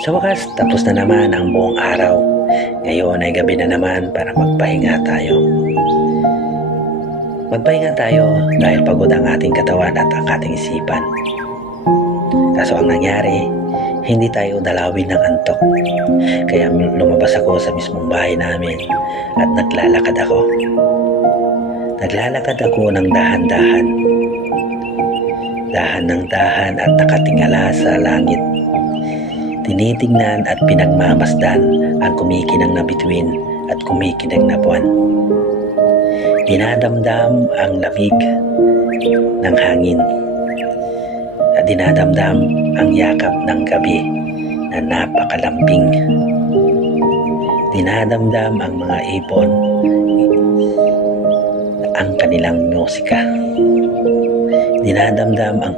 Sa wakas, tapos na naman ang buong araw. Ngayon ay gabi na naman para magpahinga tayo. Magpahinga tayo dahil pagod ang ating katawan at ang ating isipan. Kaso ang nangyari, hindi tayo dalawin ng antok. Kaya lumabas ako sa mismong bahay namin at naglalakad ako. Naglalakad ako ng dahan-dahan. Dahan ng dahan at nakatingala sa langit. Tinitingnan at pinagmamasdan ang kumikinang na bituin at kumikinang na buwan. Dinadamdam ang lamig ng hangin at dinadamdam ang yakap ng gabi na napakalambing. Dinadamdam ang mga ibon ang kanilang musika. Dinadamdam ang